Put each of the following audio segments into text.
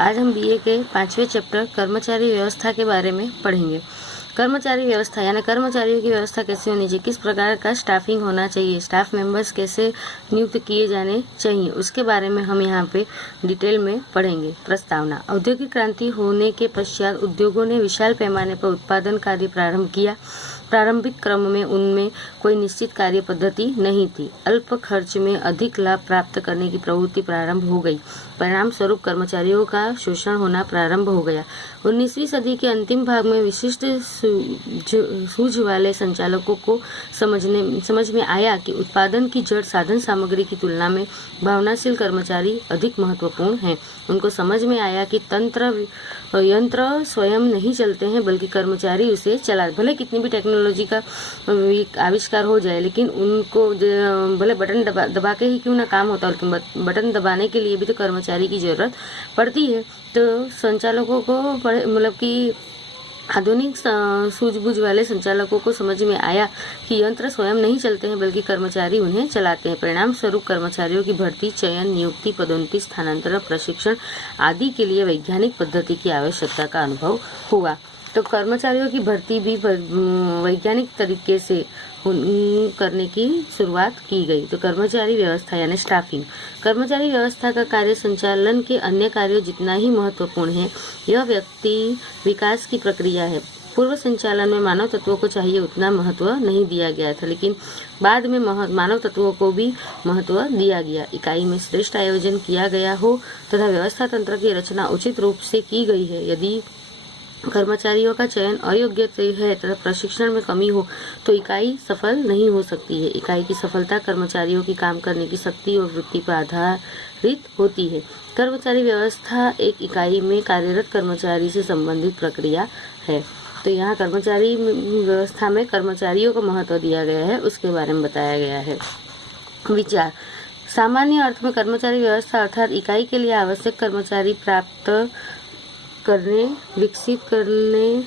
आज हम बीए के 5वें चैप्टर कर्मचारी व्यवस्था के बारे में पढ़ेंगे। कर्मचारी व्यवस्था यानी कर्मचारियों की व्यवस्था कैसे होनी चाहिए, किस प्रकार का स्टाफिंग होना चाहिए, स्टाफ मेंबर्स कैसे नियुक्त किए जाने चाहिए, उसके बारे में हम यहाँ पे डिटेल में पढ़ेंगे। प्रस्तावना। औद्योगिक क्रांति होने के पश्चात उद्योगों ने विशाल पैमाने पर उत्पादन कार्य प्रारंभ किया। प्रारंभिक क्रम में उनमें कोई निश्चित कार्य पद्धति नहीं थी। अल्प खर्च में अधिक लाभ प्राप्त करने की प्रवृत्ति प्रारंभ हो गई। परिणाम स्वरूप कर्मचारियों का शोषण होना प्रारंभ हो गया। 19वीं सदी के अंतिम भाग में विशिष्ट सूझ वाले संचालकों को समझ में आया कि उत्पादन की जड़ साधन सामग्री की तुलना में भावनाशील कर्मचारी अधिक महत्वपूर्ण हैं। उनको समझ में आया कि यंत्र स्वयं नहीं चलते हैं बल्कि कर्मचारी उसे चला। भले कितनी भी टेक्नोलॉजी का आविष्कार हो जाए, लेकिन उनको भले बटन दबा के ही क्यों ना काम होता है, लेकिन बटन दबाने के लिए भी तो कर्मचारी की जरूरत पड़ती है। तो संचालकों को मतलब कि आधुनिक सूझबूझ वाले संचालकों को समझ में आया कि यंत्र स्वयं नहीं चलते हैं बल्कि कर्मचारी उन्हें चलाते हैं। परिणाम स्वरूप कर्मचारियों की भर्ती, चयन, नियुक्ति, पदोन्नति, स्थानांतरण, प्रशिक्षण आदि के लिए वैज्ञानिक पद्धति की आवश्यकता का अनुभव हुआ। तो कर्मचारियों की भर्ती भी वैज्ञानिक तरीके से करने की शुरुआत की गई। तो कर्मचारी व्यवस्था यानी स्टाफिंग। कर्मचारी व्यवस्था का कार्य संचालन के अन्य कार्यों जितना ही महत्वपूर्ण है। यह व्यक्ति विकास की प्रक्रिया है। पूर्व संचालन में मानव तत्वों को चाहिए उतना महत्व नहीं दिया गया था, लेकिन बाद में मानव तत्वों को भी महत्व दिया गया। इकाई में श्रेष्ठ आयोजन किया गया हो तथा व्यवस्था तंत्र की रचना उचित रूप से की गई है। यदि कर्मचारियों का चयन अयोग्य है तथा प्रशिक्षण में कमी हो तो इकाई सफल नहीं हो सकती है। इकाई की सफलता कर्मचारियों की काम करने की शक्ति और वृत्ति पर आधारित होती है। कर्मचारी व्यवस्था एक इकाई में कार्यरत कर्मचारी से संबंधित प्रक्रिया है। तो यहाँ कर्मचारी व्यवस्था में कर्मचारियों को महत्व दिया गया है, उसके बारे में बताया गया है। विचार। सामान्य अर्थ में कर्मचारी व्यवस्था अर्थात इकाई के लिए आवश्यक कर्मचारी प्राप्त करने, विकसित करने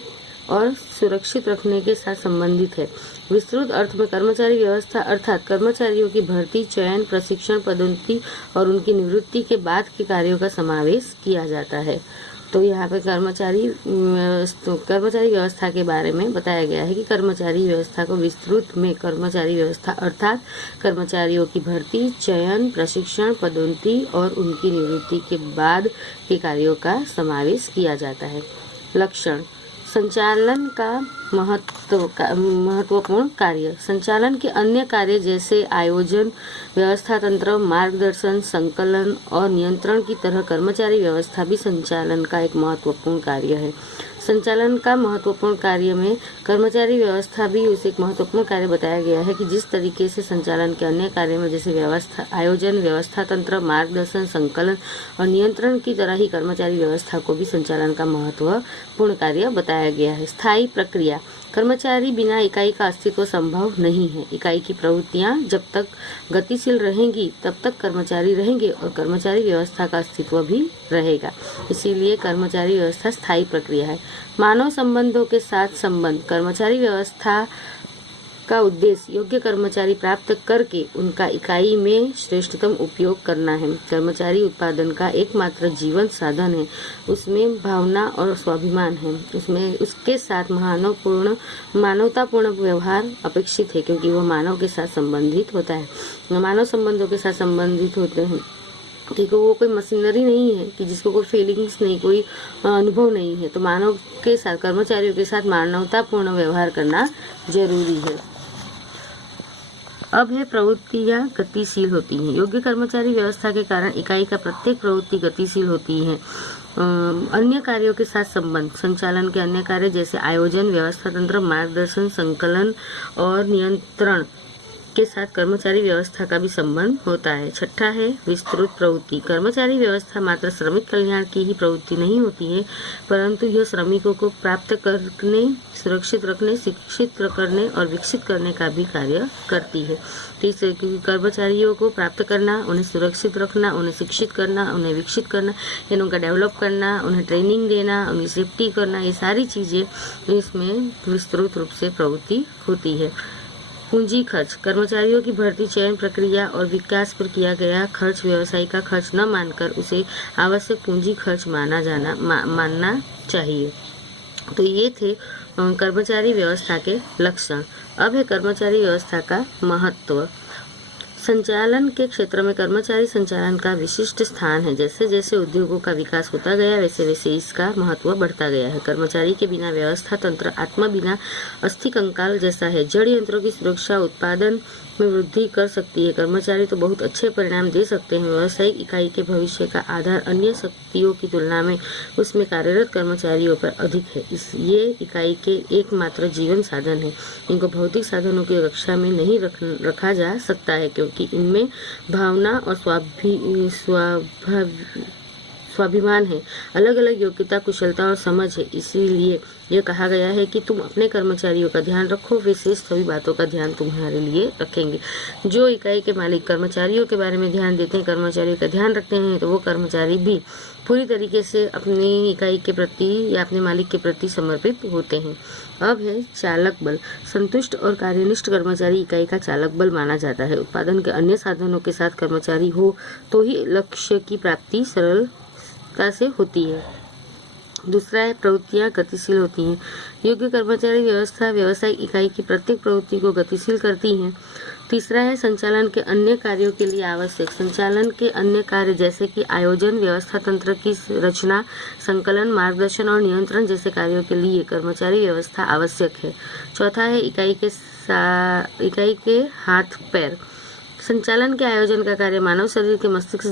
और सुरक्षित रखने के साथ संबंधित है। विस्तृत अर्थ में कर्मचारी व्यवस्था अर्थात कर्मचारियों की भर्ती, चयन, प्रशिक्षण, पदोन्नति और उनकी निवृत्ति के बाद के कार्यों का समावेश किया जाता है। तो यहाँ पे कर्मचारी व्यवस्था के बारे में बताया गया है कि कर्मचारी व्यवस्था को विस्तृत में कर्मचारी व्यवस्था अर्थात कर्मचारियों की भर्ती, चयन, प्रशिक्षण, पदोन्नति और उनकी निवृत्ति के बाद के कार्यों का समावेश किया जाता है। लक्षण। संचालन का महत्वपूर्ण कार्य। संचालन के अन्य कार्य जैसे आयोजन, व्यवस्था तंत्र, मार्गदर्शन, संकलन और नियंत्रण की तरह कर्मचारी व्यवस्था भी संचालन का एक महत्वपूर्ण कार्य है। संचालन का महत्वपूर्ण कार्य में कर्मचारी व्यवस्था भी उसे एक महत्वपूर्ण कार्य बताया गया है कि जिस तरीके से संचालन के अन्य कार्य में जैसे व्यवस्था, आयोजन, व्यवस्था तंत्र, मार्गदर्शन, संकलन और नियंत्रण की तरह ही कर्मचारी व्यवस्था को भी संचालन का महत्वपूर्ण कार्य बताया गया है। स्थायी प्रक्रिया। कर्मचारी बिना इकाई का अस्तित्व संभव नहीं है। इकाई की प्रवृत्तियां जब तक गतिशील रहेंगी तब तक कर्मचारी रहेंगे और कर्मचारी व्यवस्था का अस्तित्व भी रहेगा। इसीलिए कर्मचारी व्यवस्था स्थायी प्रक्रिया है। मानव संबंधों के साथ संबंध। कर्मचारी व्यवस्था का उद्देश्य योग्य कर्मचारी प्राप्त करके उनका इकाई में श्रेष्ठतम उपयोग करना है। कर्मचारी उत्पादन का एकमात्र जीवन साधन है। उसमें भावना और स्वाभिमान है। उसमें उसके साथ मानवतापूर्ण व्यवहार अपेक्षित है, क्योंकि वह मानव के साथ संबंधित होता है। मानव संबंधों के साथ संबंधित होते हैं क्योंकि वो कोई मशीनरी नहीं है कि जिसको कोई फीलिंग्स नहीं, कोई अनुभव नहीं है। तो मानव के साथ, कर्मचारियों के साथ मानवतापूर्ण व्यवहार करना जरूरी है। अब है प्रवृत्तियां गतिशील होती हैं। योग्य कर्मचारी व्यवस्था के कारण इकाई का प्रत्येक प्रवृत्ति गतिशील होती है। अन्य कार्यों के साथ संबंध। संचालन के अन्य कार्य जैसे आयोजन, व्यवस्था तंत्र, मार्गदर्शन, संकलन और नियंत्रण के साथ कर्मचारी व्यवस्था का भी संबंध होता है। छठा है विस्तृत प्रवृत्ति। कर्मचारी व्यवस्था मात्र श्रमिक कल्याण की ही प्रवृत्ति नहीं होती है, परंतु यह श्रमिकों को प्राप्त करने, सुरक्षित रखने, शिक्षित करने और विकसित करने का भी कार्य करती है। क्योंकि कर्मचारियों को प्राप्त करना, उन्हें सुरक्षित रखना, उन्हें शिक्षित करना, उन्हें विकसित करना, यानी उनका डेवलप करना, उन्हें ट्रेनिंग देना, उनकी सेफ्टी करना, ये सारी चीज़ें इसमें विस्तृत रूप से प्रवृत्ति होती है। पूंजी खर्च, कर्मचारियों की भर्ती, चयन प्रक्रिया और विकास पर किया गया खर्च व्यवसाय का खर्च न मानकर उसे आवश्यक पूंजी खर्च मानना चाहिए। तो ये थे कर्मचारी व्यवस्था के लक्षण। अब है कर्मचारी व्यवस्था का महत्व। संचालन के क्षेत्र में कर्मचारी संचालन का विशिष्ट स्थान है। जैसे जैसे उद्योगों का विकास होता गया वैसे वैसे इसका महत्व बढ़ता गया है। कर्मचारी के बिना व्यवस्था तंत्र आत्मा बिना अस्थि कंकाल जैसा है। जड़ यंत्रों की सुरक्षा उत्पादन में वृद्धि कर सकती है। कर्मचारी तो बहुत अच्छे परिणाम दे सकते हैं। व्यावसायिक इकाई के भविष्य का आधार अन्य शक्तियों की तुलना में उसमें कार्यरत कर्मचारियों पर अधिक है। ये इकाई के एकमात्र जीवन साधन है। इनको भौतिक साधनों की रक्षा में नहीं रखा जा सकता है, क्योंकि इनमें भावना और स्वाभिमान है, अलग अलग योग्यता, कुशलता और समझ है। इसीलिए यह कहा गया है कि तुम अपने कर्मचारियों का ध्यान रखो, वे शेष सभी बातों का ध्यान तुम्हारे लिए रखेंगे। जो इकाई के मालिक कर्मचारियों के बारे में ध्यान देते हैं, कर्मचारियों का ध्यान रखते हैं, तो वो कर्मचारी भी पूरी तरीके से अपनी इकाई के प्रति या अपने मालिक के प्रति समर्पित होते हैं। अब है चालक बल। संतुष्ट और कार्यनिष्ठ कर्मचारी इकाई का चालक बल माना जाता है। उत्पादन के अन्य साधनों के साथ कर्मचारी हो तो ही लक्ष्य की प्राप्ति सरलता से होती है। दूसरा है प्रवृत्तियां गतिशील होती हैं। योग्य कर्मचारी व्यवस्था व्यावसायिक इकाई की प्रत्येक प्रवृत्ति को गतिशील करती है। तीसरा है संचालन के अन्य कार्यों के लिए आवश्यक। संचालन के अन्य कार्य जैसे कि आयोजन, व्यवस्था तंत्र की रचना, संकलन, मार्गदर्शन और नियंत्रण जैसे कार्यों के लिए कर्मचारी व्यवस्था आवश्यक है। चौथा है इकाई के हाथ पैर। संचालन के आयोजन का कार्य मानव शरीर के मस्तिष्क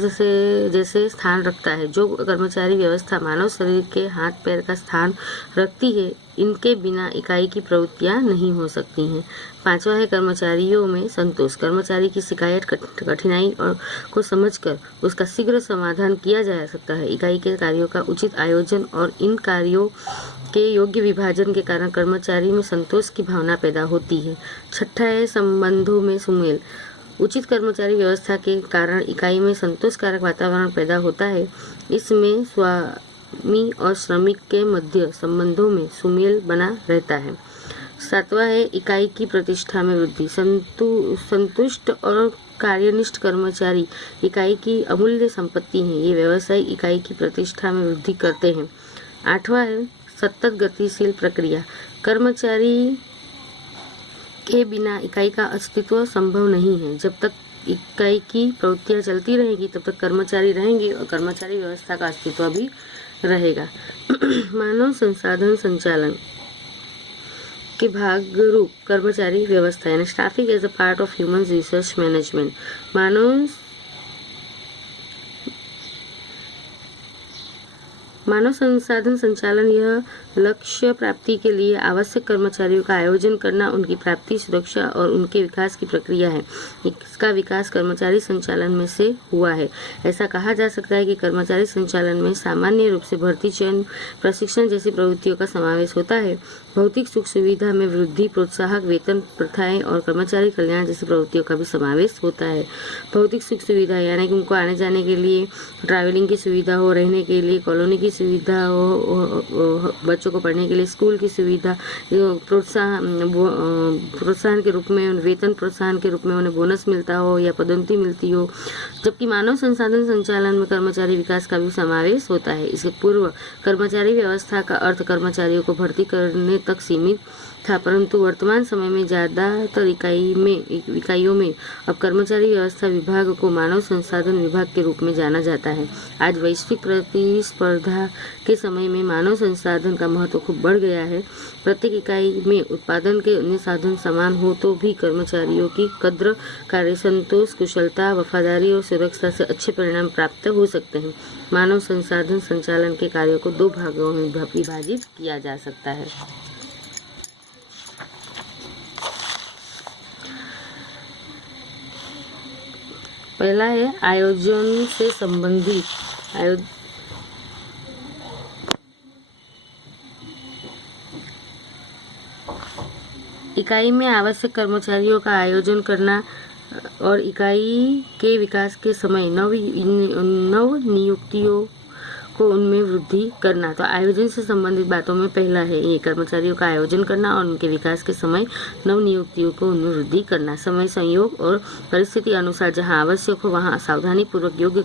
जैसे स्थान रखता है। जो कर्मचारी व्यवस्था मानव शरीर के हाथ पैर का स्थान रखती है, इनके बिना इकाई की प्रवृत्तियां नहीं हो सकती हैं। पांचवा है कर्मचारियों में संतोष। कर्मचारी की शिकायत, कठिनाई और को समझकर उसका शीघ्र समाधान किया जा सकता है। इकाई के कार्यों का उचित आयोजन और इन कार्यों के योग्य विभाजन के कारण कर्मचारी में संतोष की भावना पैदा होती है। छठा है संबंधों में सुमेल। उचित कर्मचारी व्यवस्था के कारण इकाई में संतोषकारक वातावरण पैदा होता है। इसमें स्वामी और श्रमिक के मध्य संबंधों में सुमेल बना रहता है। सातवां है इकाई की प्रतिष्ठा में वृद्धि। संतुष्ट और कार्यनिष्ठ कर्मचारी इकाई की अमूल्य संपत्ति हैं। ये व्यवसायिक इकाई की प्रतिष्ठा में वृद्धि करते हैं। आठवां है सतत गतिशील प्रक्रिया। कर्मचारी के बिना इकाई का अस्तित्व संभव नहीं है। जब तक इकाई की प्रवृत्तियां चलती रहेगी तब तक कर्मचारी रहेंगे और कर्मचारी व्यवस्था का अस्तित्व भी रहेगा। मानव संसाधन संचालन के भाग रूप कर्मचारी व्यवस्था यानी staffing as a part of human resource management. मानव संसाधन संचालन यह लक्ष्य प्राप्ति के लिए आवश्यक कर्मचारियों का आयोजन करना, उनकी प्राप्ति, सुरक्षा और उनके विकास की प्रक्रिया है। इसका विकास कर्मचारी संचालन में से हुआ है। ऐसा कहा जा सकता है कि कर्मचारी संचालन में सामान्य रूप से भर्ती, चयन, प्रशिक्षण जैसी प्रवृत्तियों का समावेश होता है। भौतिक सुख सुविधा में वृद्धि, प्रोत्साहक वेतन प्रथाएं और कर्मचारी कल्याण जैसी प्रवृत्तियों का भी समावेश होता है। भौतिक सुख सुविधा यानी कि उनको आने जाने के लिए ट्रैवलिंग की सुविधा हो, रहने के लिए कॉलोनी की सुविधा हो, बच्चों को पढ़ने के लिए स्कूल की सुविधा, प्रोत्साहन के रूप में, वेतन प्रोत्साहन के रूप में उन्हें बोनस मिलता हो या पदोन्नति मिलती हो। जबकि मानव संसाधन संचालन में कर्मचारी विकास का भी समावेश होता है। इसके पूर्व कर्मचारी व्यवस्था का अर्थ कर्मचारियों को भर्ती करने तक सीमित था, परंतु वर्तमान समय में ज्यादातर इकाइयों में अब कर्मचारी व्यवस्था विभाग को मानव संसाधन विभाग के रूप में जाना जाता है। आज वैश्विक प्रतिस्पर्धा के समय में मानव संसाधन का महत्व खूब बढ़ गया है। प्रत्येक इकाई में उत्पादन के अन्य साधन समान हो तो भी कर्मचारियों की कद्र, कार्य संतोष, कुशलता, वफादारी और सुरक्षा से अच्छे परिणाम प्राप्त हो सकते हैं। मानव संसाधन संचालन के कार्यों को दो भागों में विभाजित किया जा सकता है। पहला है आयोजन से संबंधित इकाई में आवश्यक कर्मचारियों का आयोजन करना और इकाई के विकास के समय नव नियुक्तियों को उनमें वृद्धि करना। तो आयोजन से संबंधित बातों में पहला है ये कर्मचारियों का आयोजन करना और उनके विकास के समय नवनियुक्तियों को उनमें वृद्धि करना। समय संयोग और परिस्थिति अनुसार जहां आवश्यक हो वहां सावधानी पूर्वक योग्य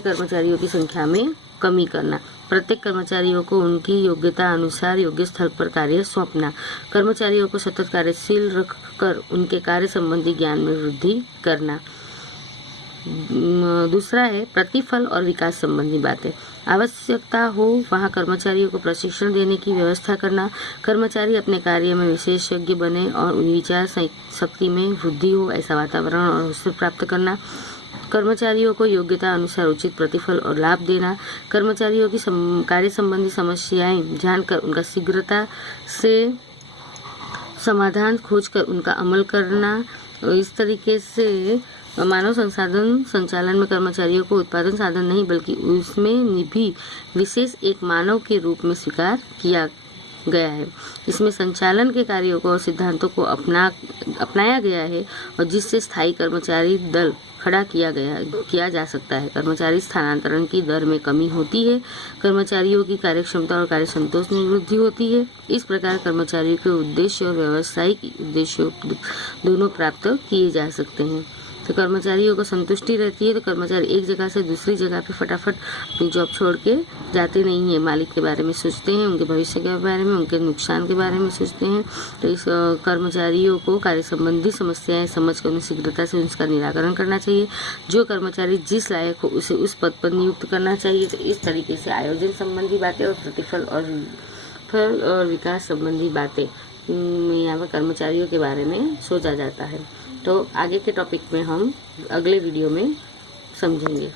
कर्मचारियों की संख्या में कमी करना। प्रत्येक कर्मचारियों को उनकी योग्यता अनुसार योग्य स्थल पर कार्य सौंपना। कर्मचारियों को सतत कार्यशील रखकर उनके कार्य संबंधी ज्ञान में वृद्धि करना। दूसरा है प्रतिफल और विकास संबंधी बातें। आवश्यकता हो वहां कर्मचारियों को प्रशिक्षण देने की व्यवस्था करना। कर्मचारी अपने कार्य में विशेषज्ञ बने और उनकी विचार शक्ति में वृद्धि हो ऐसा वातावरण और अवसर प्राप्त करना। कर्मचारियों को योग्यता अनुसार उचित प्रतिफल और लाभ देना। कर्मचारियों की कार्य संबंधी समस्याएं जानकर उनका शीघ्रता से समाधान खोजकर उनका अमल करना। इस तरीके से मानव संसाधन संचालन में कर्मचारियों को उत्पादन साधन नहीं बल्कि उसमें भी विशेष एक मानव के रूप में स्वीकार किया गया है। इसमें संचालन के कार्यों को और सिद्धांतों को अपनाया गया है और जिससे स्थायी कर्मचारी दल खड़ा किया जा सकता है। कर्मचारी स्थानांतरण की दर में कमी होती है। कर्मचारियों की कार्यक्षमता और कार्य संतोष में वृद्धि होती है। इस प्रकार कर्मचारियों के उद्देश्य और व्यावसायिक उद्देश्यों दोनों प्राप्त किए जा सकते हैं। तो कर्मचारियों को संतुष्टि रहती है तो कर्मचारी एक जगह से दूसरी जगह पे फटाफट अपनी जॉब छोड़ के जाते नहीं हैं। मालिक के बारे में सोचते हैं, उनके भविष्य के बारे में, उनके नुकसान के बारे में सोचते हैं। तो इस कर्मचारियों को कार्य संबंधी समस्याएं समझ कर उन्हें शीघ्रता से उसका निराकरण करना चाहिए। जो कर्मचारी जिस लायक हो उसे उस पद पर नियुक्त करना चाहिए। तो इस तरीके से आयोजन संबंधी बातें और प्रतिफल और विकास संबंधी बातें यहाँ पर कर्मचारियों के बारे में सोचा जाता है। तो आगे के टॉपिक में हम अगले वीडियो में समझेंगे।